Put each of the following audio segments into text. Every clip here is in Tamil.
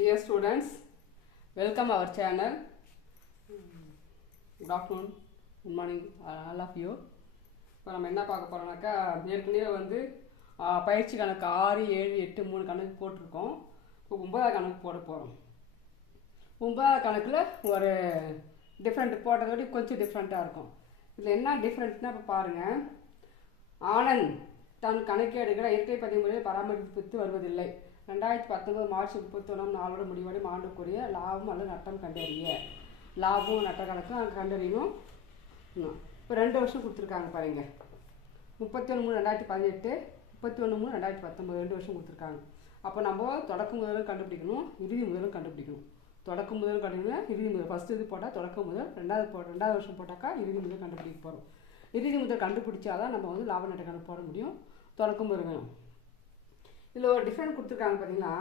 Dear students, welcome our channel. Good afternoon, good morning, all of you. இப்போ நம்ம என்ன பார்க்க போகிறோம்னாக்கா, ஏற்கனவே வந்து பயிற்சி கணக்கு 6, 7, 8, 3 கணக்கு போட்டிருக்கோம். இப்போ 9ஆவது கணக்கு போட போகிறோம். 9ஆவது கணக்கில் ஒரு டிஃப்ரெண்ட் போட்டதோட கொஞ்சம் டிஃப்ரெண்ட்டாக இருக்கும். இதில் என்ன டிஃப்ரெண்ட்னா இப்போ பாருங்கள். ஆனந்த் தன் கணக்கேடுகளை இயற்கை பதிவு முறையில் பராமரித்து வருவதில்லை. 2019 மார்ச் 31 நாளோட முடிவடையும் ஆண்டுக்குரிய லாபம் அல்லது நட்டம் கண்டறிய. லாபம் நட்ட கணக்கு அங்கே கண்டறியணும். இப்போ 2 வருஷம் கொடுத்துருக்காங்க பாருங்க. 31/3/2018, 31/3/2019 2 வருஷம் கொடுத்துருக்காங்க. அப்போ நம்ம தொடக்க முதலும் கண்டுபிடிக்கணும், இறுதி முதலும் கண்டுபிடிக்கணும். தொடக்க முதலும் கண்டுபிடிக்கணும், இறுதி முதல். ஃபஸ்ட்டு இது போட்டால் தொடக்க முதல், ரெண்டாவது வருஷம் போட்டாக்கா இறுதி முதல் கண்டுபிடிக்க போகிறோம். இறுதி முதல் கண்டுபிடிச்சாதான் நம்ம வந்து லாப நட்ட கணக்கு போட முடியும். தொடக்க முதல் வேணும். இதில் ஒரு டிஃப்ரெண்ட் கொடுத்துருக்காங்க பார்த்தீங்கன்னா,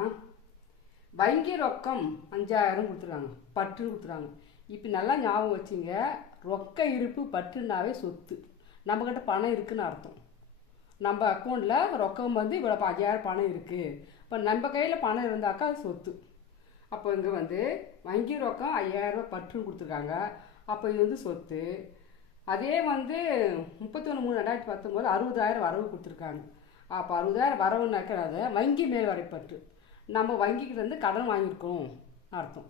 வங்கி ரொக்கம் 5000 கொடுத்துருக்காங்க, பற்றுன்னு கொடுத்துருக்காங்க. இப்போ நல்லா ஞாபகம் வச்சுங்க, ரொக்க இருப்பு பற்றுனாவே சொத்து. நம்மக்கிட்ட பணம் இருக்குதுன்னு அர்த்தம். நம்ம அக்கௌண்ட்டில் ரொக்கம் வந்து இவ்வளோ 5000 பணம் இருக்குது. இப்போ நம்ம கையில் பணம் இருந்தாக்கா அது சொத்து. அப்போ இங்கே வந்து வங்கி ரொக்கம் 5000 பற்றுன்னு கொடுத்துருக்காங்க. அப்போ இது வந்து சொத்து. அதே வந்து 31/3/2019 60,000 வரவு கொடுத்துருக்காங்க. அப்போ 60,000 வரவுனாக்கிறத வங்கி மேல் வரைப்பற்று. நம்ம வங்கிக்கிட்ட இருந்து கடன் வாங்கியிருக்கோம் அர்த்தம்.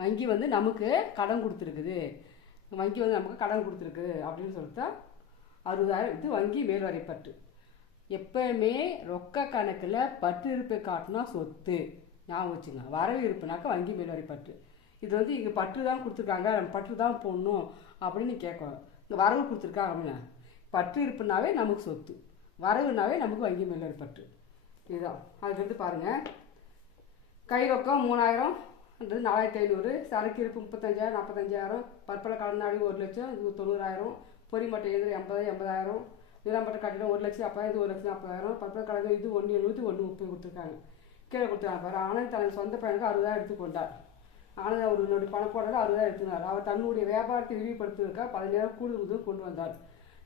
வங்கி வந்து நமக்கு கடன் கொடுத்துருக்குது, வங்கி வந்து நமக்கு கடன் கொடுத்துருக்கு அப்படின்னு சொல்லிட்டா 60,000 இது வங்கி மேல் வரைப்பற்று. எப்போயுமே ரொக்க கணக்கில் பற்று இருப்பை காட்டினா சொத்து ஞாபகம் வச்சுங்க. வரவு இருப்புனாக்கா வங்கி மேல் வரைப்பற்று. இது வந்து இங்கே பற்று தான் கொடுத்துருக்காங்க, பற்று தான் போடணும் அப்படின்னு கேட்கணும். இங்கே வரவு கொடுத்துருக்காங்க அப்படின்னா பற்று இருப்புனாவே நமக்கு சொத்து, வரவுனாவே நமக்கு வங்கி மேல் வரைப்பற்று. இதுதான். அதுலேருந்து பாருங்கள், கை ரொக்கம் 3000 அது 4500, சரக்கு இருப்பு 35,000, 45,000, பற்பல கடனாளி 1,00,000, இது 90,000, பொறிமட்ட இயந்திரம் 80,000, நிலம்பட்ட கட்டிடம் 1,00,000, அப்போ இது 1,40,000, பற்பல கடனை இது 1,70, 1,30 கொடுத்துருக்காங்க. கீழே கொடுத்துருக்காங்க பாரு. ஆனந்த் தனது சொந்த பையனுக்கு 60,000 எடுத்துக்கொண்டார். ஆனந்த் அவருடைய பணம் போடாத 60,000 எடுத்துனார். அவர் தன்னுடைய வியாபாரத்தை விரிவுபடுத்துவதற்காக 10,000 கூடுதல் கொண்டு வந்தார்.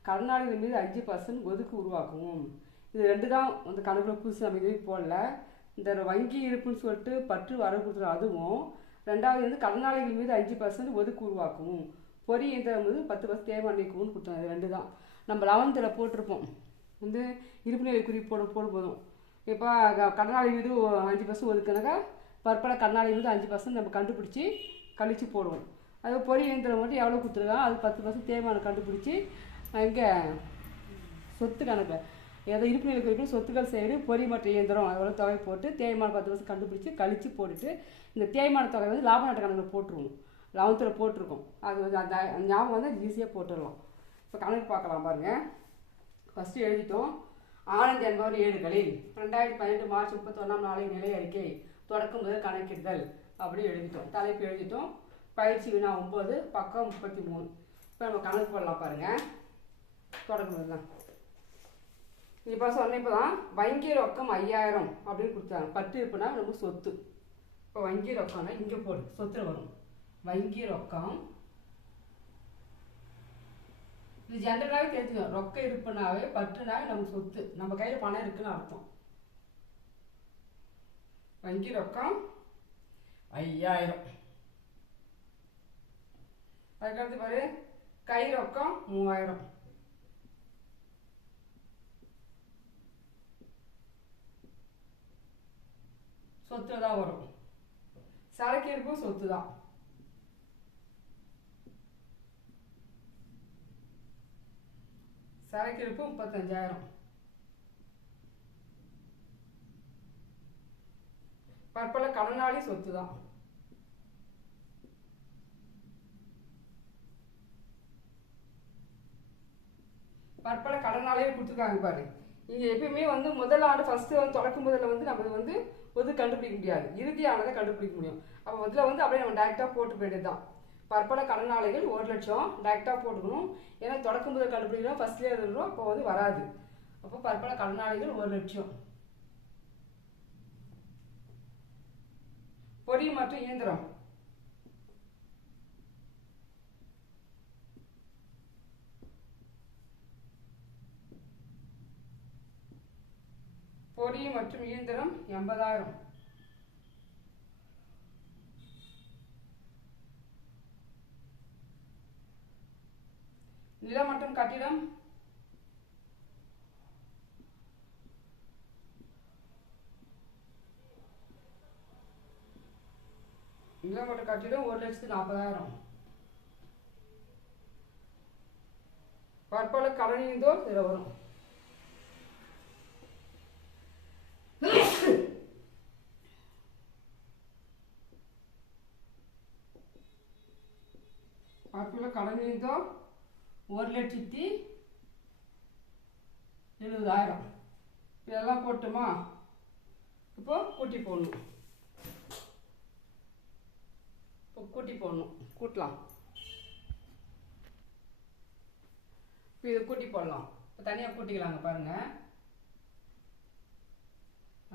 கடனாளிகள் மீது 5% ஒதுக்கு உருவாக்குவோம். இது 2 தான் அந்த கணக்கில் புதுசு, நம்ம இதுவே போடல. இந்த வங்கி இருப்புன்னு சொல்லிட்டு பற்று வரவு கொடுத்துரும், அதுவும் 2வது வந்து கடனாளிகள் மீது 5% ஒதுக்கு உருவாக்குவோம். பொறி இயந்திரம் மீது 10% தேய்மானம் நீக்குவோம்னு கொடுத்தாங்க. இது 2 தான் நம்ம 11ல் போட்டிருப்போம். வந்து இருப்புநிலை குறிப்பு போடும்போதும் இப்போ கடனாளி மீது 5% ஒதுக்குனாக்கா பற்பல கடனாளி மீது 5% நம்ம கண்டுபிடிச்சி கழித்து போடுவோம். அது பொறி இயந்திரம் மட்டும் எவ்வளோ கொடுத்துருக்காங்க, அது 10% தேய்மானம் கண்டுபிடிச்சி இங்கே சொத்து கணக்கில் ஏதோ இருப்புநிலை குறிப்பில் சொத்துக்கள் சைடு பொறி மற்றும் இயந்திரம் அதோட தொகை போட்டு தேய்மானம் 10% கண்டுபிடிச்சி கழித்து போட்டுட்டு இந்த தேய்மான தொகை வந்து லாப நட்ட கணக்கில் போட்டுருவோம். 11ல் போட்டிருக்கோம். அது அந்த ஞாபகம் வந்து ஈஸியாக போட்டுடலாம். இப்போ கணக்கு பார்க்கலாம் பாருங்கள். ஃபஸ்ட்டு எழுதிட்டோம். ஆனந்த் என்பவர் ஏடுகளில் 2018 மார்ச் 31 நாளை நிலை அறிக்கை தொடக்கம் முதல் கணக்கிடுதல் அப்படி எழுதிட்டோம். தலைப்பு எழுதிட்டோம். பயிற்சி வினா 9, பக்கம் 33. இப்போ நம்ம கணக்கு போடலாம் பாருங்கள். தொடக்கம் தான் இப்போ சொன்ன. இப்போ தான் வங்கி ரொக்கம் 5000 அப்படின்னு கொடுத்தாங்க. பற்று இருப்புனா நம்ம சொத்து. இப்போ வங்கி ரொக்கம்னா இங்கே போடு, சொத்துல வரும். வங்கி ரொக்கம் இது ஜென்ரலாகவே தெரிஞ்சுக்கணும். ரொக்க இருப்புனாவே பற்றுனாவே நமக்கு சொத்து, நம்ம கையில் பணம் இருக்குன்னு அர்த்தம். வங்கி ரொக்கம் 5000. அதுக்கடுத்து பாரு, கை ரொக்கம் 3000. சொத்து தான் வரும். சரக்கு இருப்பும் சொத்து தான். சரக்கு இருப்பு 35,000. பற்பல கடனாளி சொத்து தான். பற்பல கடனாளியே கொடுத்துருக்காங்க பாரு. இங்கே எப்பயுமே வந்து முதல் ஆண்டு ஃபஸ்ட்டு வந்து தொடக்கும் முதல்ல வந்து நம்ம வந்து ஒது கண்டுபிடிக்க முடியாது, இறுதியானதை கண்டுபிடிக்க முடியும். அப்போ முதல்ல வந்து அப்படியே நம்ம டேரெக்டாக போட்டு வேண்டியது தான். பற்பல கடனாளிகள் 1,00,000 டேரெக்டாக போட்டுக்கணும். ஏன்னா தொடக்கும் முதல் கண்டுபிடிக்கணும், ஃபஸ்ட்லேயே எழுதுறோம், அப்போ வந்து வராது. அப்போ பற்பல கடனாளிகள் 1,00,000. பொறி மற்றும் இயந்திரம் பொறி மற்றும் இயந்திரம் 80,000. நிலம் மற்றும் கட்டிடம் நிலம் மற்றும் கட்டிடம் 1,40,000. பற்பல கடனீந்தோர் இதில் வரும். பற்பல கடனீந்தோர் 1,70,000. இதெல்லாம் போட்டுமா? இப்போ கூட்டி போடணும். கூட்டலாம். இப்போ இது கூட்டி போடலாம். இப்போ தனியாக கூட்டிக்கலாங்க பாருங்கள்.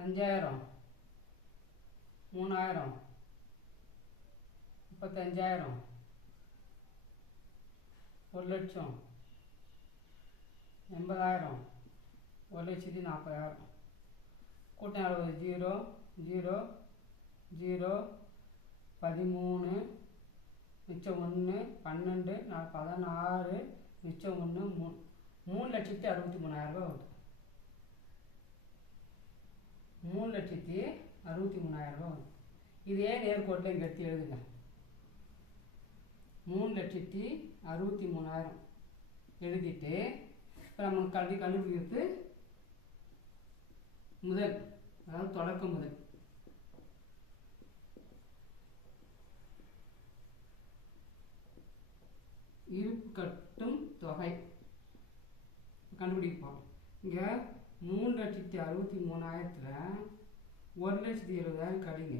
5,000, 3,000, 35,000, 1,00,000, 80,000, 1,40,000. கூட்டின அளவு 0, 0, 0, 13, மிச்சம் 1, 12, 16, மிச்சம் 1, 3,63,000 வருது. 3,63,000 வருது. இதே நேர்கோட்டில் இங்கே எடுத்து எழுதுங்க. 3,63,000 எழுதிட்டு இப்போ நம்ம கண்டுபிடிக்கிறது முதல், அதாவது தொடக்க முதல். இருப்பு கட்டும் தொகை கண்டுபிடிப்போம். இங்கே 3,63,000 1,70,000 கழிங்க.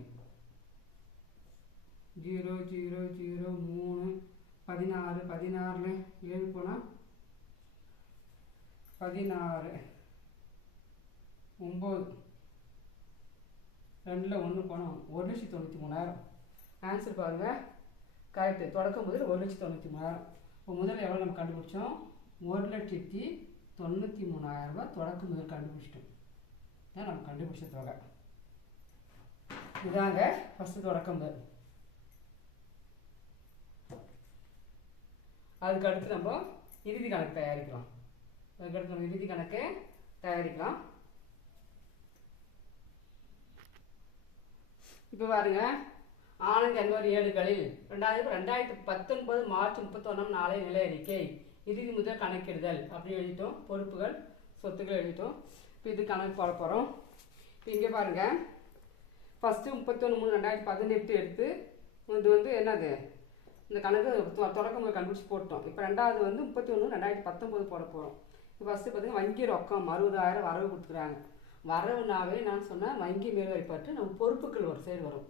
0, 0, 0, 3, 16, 16 7 போனால் 16, 9, 2 1 போனோம். 1,93,000. ஆன்சர் பாருங்கள், கரெக்டு. தொடக்கம் முதல் 1,93,000. இப்போ முதல்ல எவ்வளோ நம்ம கண்டுபிடிச்சோம்? 1,93,000 தொடக்க முதல் கண்டுபிடிச்சிட்டோம். இதான் நம்ம கண்டுபிடிச்ச தொகை. இதாங்க ஃபஸ்ட்டு தொடக்கம் முதல். அதுக்கடுத்து நம்ம இறுதி கணக்கு தயாரிக்கலாம். இப்போ பாருங்க, ஆனந்த் ஜனவரி 7களில் 2019 மார்ச் 31 நாளை நிலை அறிக்கை, இறுதி முதல் கணக்கிடுதல் அப்படி எழுதிட்டோம். பொறுப்புகள் சொத்துக்கள் எழுதிட்டோம். இப்போ இது கணக்கு போட போகிறோம். இப்போ இங்கே பாருங்கள், ஃபஸ்ட்டு 31/3/2018 எடுத்து இது என்னது இந்த கணக்கு தொடக்கம் கண்டுபிடிச்சி போட்டோம். இப்போ ரெண்டாவது 31/2019 போட போகிறோம். இப்போ ஃபஸ்ட்டு பார்த்தீங்கன்னா வங்கி ரொக்கம் 60,000 வரவு கொடுத்துக்கிறாங்க. வரவுனாவே நான் சொன்னேன் வங்கி மேல்வரை பற்று நம்ம பொறுப்புகள் ஒரு சைடு வரும்.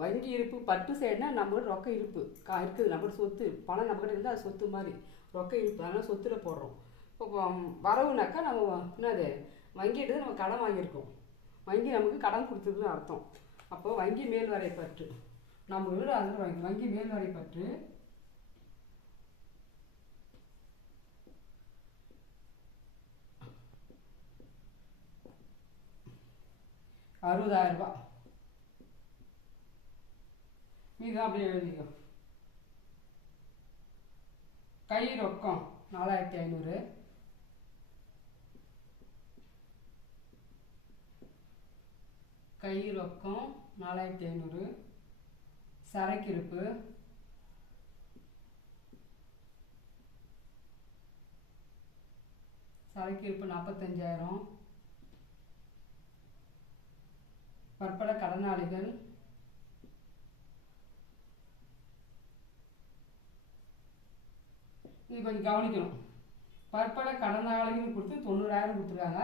வங்கி இருப்பு பற்று சைடுனா நம்மளோட ரொக்க இருப்பு இருக்குது. நம்மளோட சொத்து பணம் நம்மகிட்ட இருந்தால் அது சொத்து மாதிரி ரொக்க இருப்பு, அதனால் சொத்தில் போடுறோம். இப்போ வரவுனாக்கா நம்ம என்னது வங்கிட்டு நம்ம கடன் வாங்கியிருக்கோம். வங்கி நமக்கு கடன் கொடுத்துருக்குன்னு அர்த்தம். அப்போது வங்கி மேல்வரை பற்று நம்ம வீடு அதில் வங்கி மேல்வரை பற்று 60,000 ரூபா. மீது அப்படியே எழுதிக்கோ. கை ரொக்கம் 4,500. கை ரொக்கம் 4,500. சரக்கிருப்பு சரக்கிருப்பு 45,000. பற்பல கடனாளிகள் இது கொஞ்சம் கவனிக்கணும். பற்பல கடனாளிகள் கொடுத்து 90,000 கொடுத்துருக்காங்க.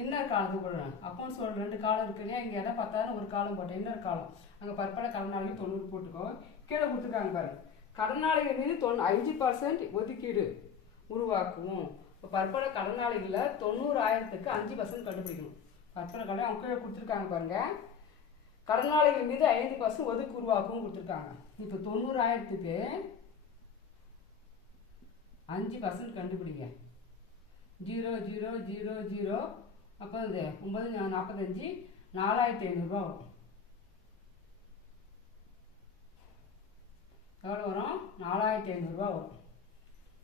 இன்னர் காலத்துக்கு போடுறாங்க. அக்கௌண்ட்ஸ் ஒரு 2 காலம் இருக்கு இல்லையா? இங்கே இடம் பார்த்தாலும் ஒரு காலம் போட்டேன், இன்னர் காலம். அங்கே பற்பல கடனாளிகள் 90 போட்டுக்கோ. கீழே கொடுத்துருக்காங்க பாரு, கடனாளிகள் மீது 5% ஒதுக்கீடு உருவாக்குவோம். இப்போ பற்பல கடனாளிகளில் 90,000க்கு 5% கண்டுபிடிக்கணும். பற்பல கடன் அவங்க கீழே கொடுத்துருக்காங்க பாருங்க. கடனாளிகள் மீது 5% ஒதுக்கு உருவாக்கவும் கொடுத்துருக்காங்க. இப்போ 90,000க்கு 5% கண்டுபிடிங்க. 0, 0, 0, 0 அப்போ இது 9, 45 4,500 ரூபா வரும். எவ்வளோ வரும்? 4,500 ரூபா வரும்.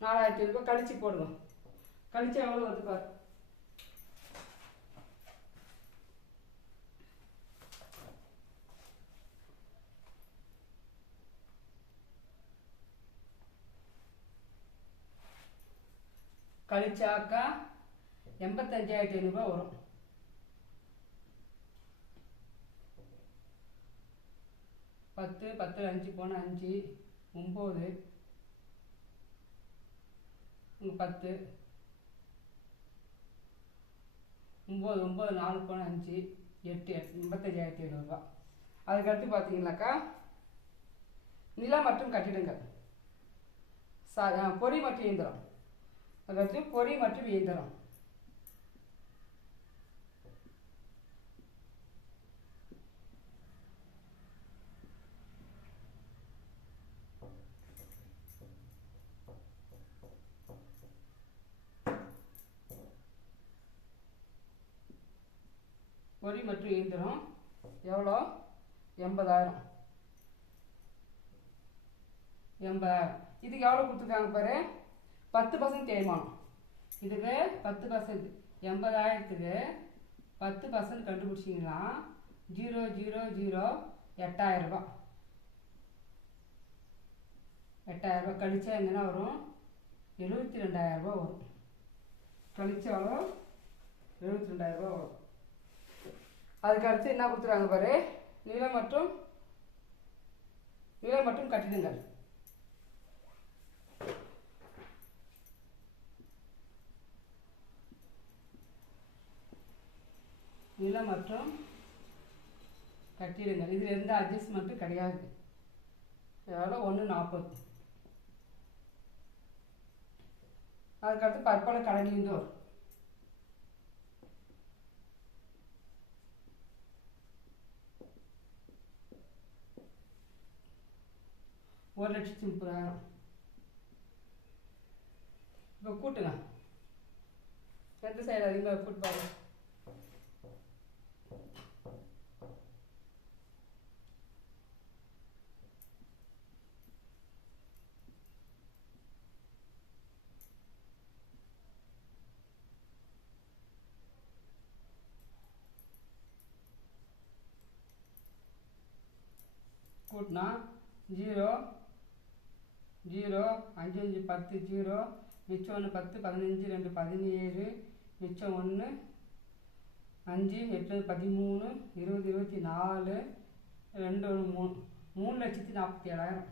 4500 கழிச்சு போடுங்க. கழிச்சு எவ்வளோ வருது பாரு. கழிச்சாக்கா 85,500 வரும். பத்து 5 போன 5 9 10 9 4 போன 5 8 85,500. அதுக்கடுத்து பார்த்தீங்கன்னாக்கா நிலம் மற்றும் கட்டிடங்கள், பொறி மற்றும் இயந்திரம். அதுக்கடுத்து பொறி மற்றும் இயந்திரம். பொறி மற்றும் இயந்திரம் எவ்வளோ? 80,000. இதுக்கு எவ்வளோ கொடுத்துருக்காங்க பாரு, 10% தேய்மானம். இதுக்கு 10%, 80,000க்கு 10% கண்டுபிடிச்சிங்கன்னா 0,0,0 8,000 ரூபா. 8,000 ரூபா கழிச்சா என்னென்னா வரும்? 72,000 ரூபா வரும். கழிச்சா எவ்வளோ? 72,000 ரூபா வரும். அதுக்கு அடுத்து என்ன கொடுத்துருக்காங்க பாரு, நிலம் மற்றும் கட்டிடங்கள். நிலம் மற்றும் கட்டிடங்கள் இதில் எந்த அட்ஜஸ்ட்மெண்ட்டும் கிடையாது. எவ்வளோ? 1,40. அதுக்கடுத்து பற்பல கடனீந்தோர். ஒரு 1,30,000. இப்போ கூட்டுங்க, எந்த சைடு அதிகமாக கூட்டு பாருங்க. கூட்டினா 0 0 5 5 10 0 மிச்சம் 1 10 15 2 17 மிச்சம் 1 5 8 13 20 24 2 1 3,47,000.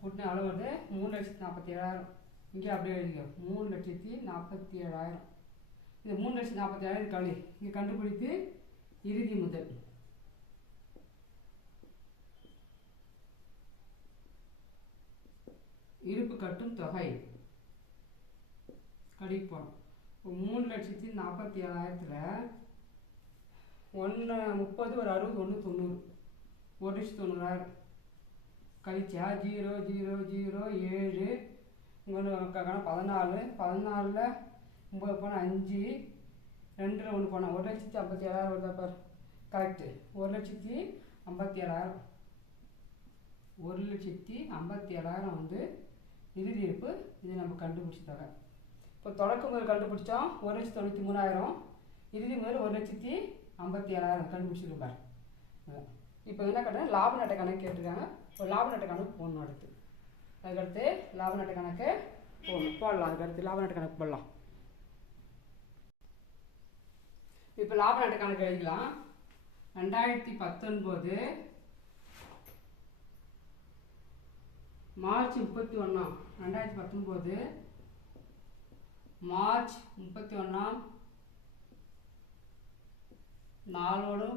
கூட்டின அளவு வருது 3,47,000. இங்கே அப்படியே எழுதிக்க 3,47,000. இது 3,47,000 கழி இங்கே கண்டுபிடித்து இறுதி முதல். இருப்பு கட்டும் தொகை கழிப்போம். 3,47,000ல் 1 30 ஒரு 60 1 90 1,90,000 கழிச்சா 0 0 0 7 இங்கே 14 14ல் 9 போனால் 5 2 1 போனால் 1,57,000 வருதா பார். கரெக்டு. 1,57,000. 1,57,000 வந்து இறுதி இருப்பு. இது நம்ம கண்டுபிடிச்ச தொகை. இப்போ தொடக்க முதல் கண்டுபிடிச்சோம் 1,93,000. இறுதி முதல் 1,57,000 கண்டுபிடிச்சிருப்பார். இப்போ என்ன கேட்டால் லாப நட்ட கணக்கு கேட்டிருக்காங்க. இப்போ லாப நட்ட கணக்கு போடணும். அதுக்கடுத்து லாப நட்ட கணக்கு போடலாம். அதுக்கடுத்து லாப நட்ட கணக்கு போடலாம். இப்போ லாப நட்ட கணக்கு எழுதிக்கலாம். 2019 மார்ச் 31 2019 மார்ச் 31 நாளோடு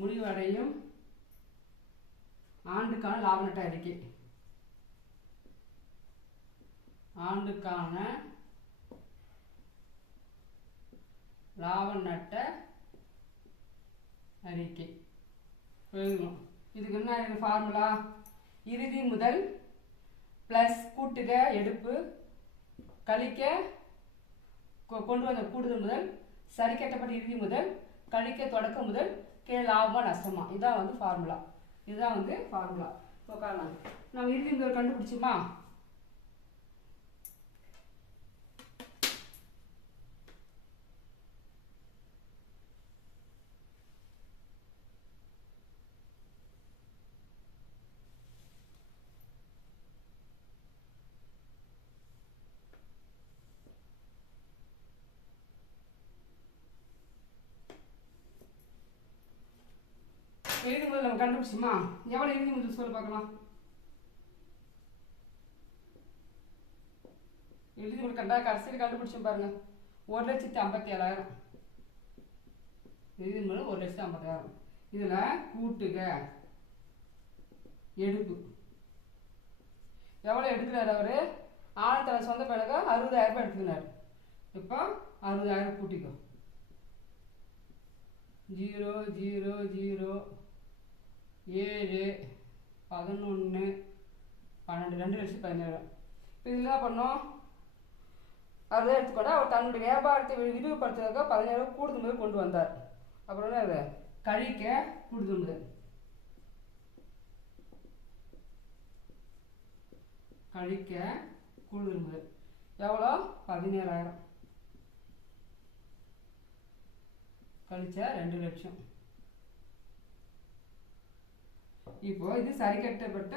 முடிவடையும் ஆண்டுக்கான லாப நட்ட அறிக்கை. ஆண்டுக்கான லாப நட்ட அறிக்கை எழுதணும். இதுக்கு என்ன ஃபார்முலா? இறுதி முதல் ப்ளஸ் கூட்டுக எடுப்பு கழிக்க கொண்டு வந்த கூடுதல் முதல் சரி கட்டப்பட்ட இறுதி முதல் கழிக்க தொடக்க முதல் கே லாபமா நஷ்டமா. இதான் வந்து ஃபார்முலா. இதுதான் வந்து ஃபார்முலா. உட்காரலாம். நம்ம இறுதி முதல் கண்டுபிடிச்சோமா? இறுதி முதல் நம்ம கண்டுபிடிச்சோமா? எவ்வளோ இறுதி முதல் சொல்ல பார்க்கலாம். இறுதி முதல் கடைசியில் கண்டுபிடிச்சோம் பாருங்க. 1,57,000. இறுதி முதல் 1,57,000. இதில் கூட்டுக எடுப்பு எவ்வளோ எடுக்கிறார் அவர்? ஆனத்தோட சொந்த பையனுக்கு 60,000 ரூபாய் எடுத்துக்கிறார். இப்போ 60,000 கூட்டிக்கோ. 0 0 0 7 11 12 2,17,000. இப்போ இதில் என்ன பண்ணோம்? 60,000 எடுத்துக்கொண்டா அவர் தன்னுடைய வியாபாரத்தை விரிவுபடுத்துவதற்காக 17,000 கூடுதல் முதல் கொண்டு வந்தார். அப்புறம் என்ன அது? கழிக்க கூடுதல் முதல். கழிக்க கூடுதல் முதல் எவ்வளோ? 17,000 கழிச்சா 2 லட்சம். இப்போ இது சரி கட்டப்பட்ட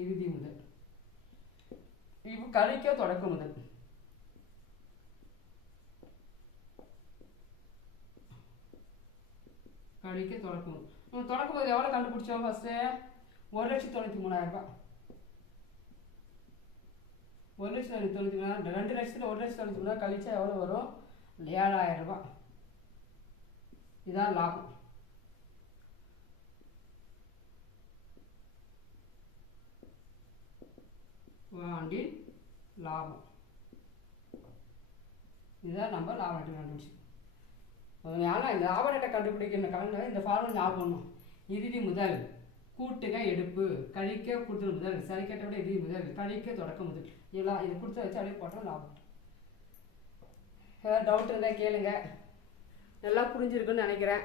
இறுதி முதல். இப்போ கழிக்க தொடக்க முதல். கழிக்க தொடக்க முதல். நம்ம தொடக்க முதல் எவ்வளோ கண்டுபிடிச்சோம்? ஃபர்ஸ்ட் 1,93,000 ரூபாய். 1,93,000 2,00,000 1,93,000 கழிச்சா எவ்வளோ வரும்? 7,000 ரூபாய். இதான் லாபம். ஆண்டின் லாபம். இதுதான் நம்ம லாப நட்டை கண்டுபிடிச்சோம். ஆனால் இந்த லாப நட்டை கண்டுபிடிக்கிற காரணம் இந்த ஃபார்முலா ஞாபகம் பண்ணணும். இறுதி முதல் கூட்டுக எடுப்பு கழிக்க கூடுதல் முதல் சரி கட்டப்பட்ட இறுதி முதல் கழிக்க தொடக்க முதல் இதெல்லாம் இதை கொடுத்து வச்சு அப்படியே போட்டோம் லாபம். ஏதாவது டவுட் இருந்தால் கேளுங்க. நல்லா புரிஞ்சிருக்குன்னு நினைக்கிறேன்.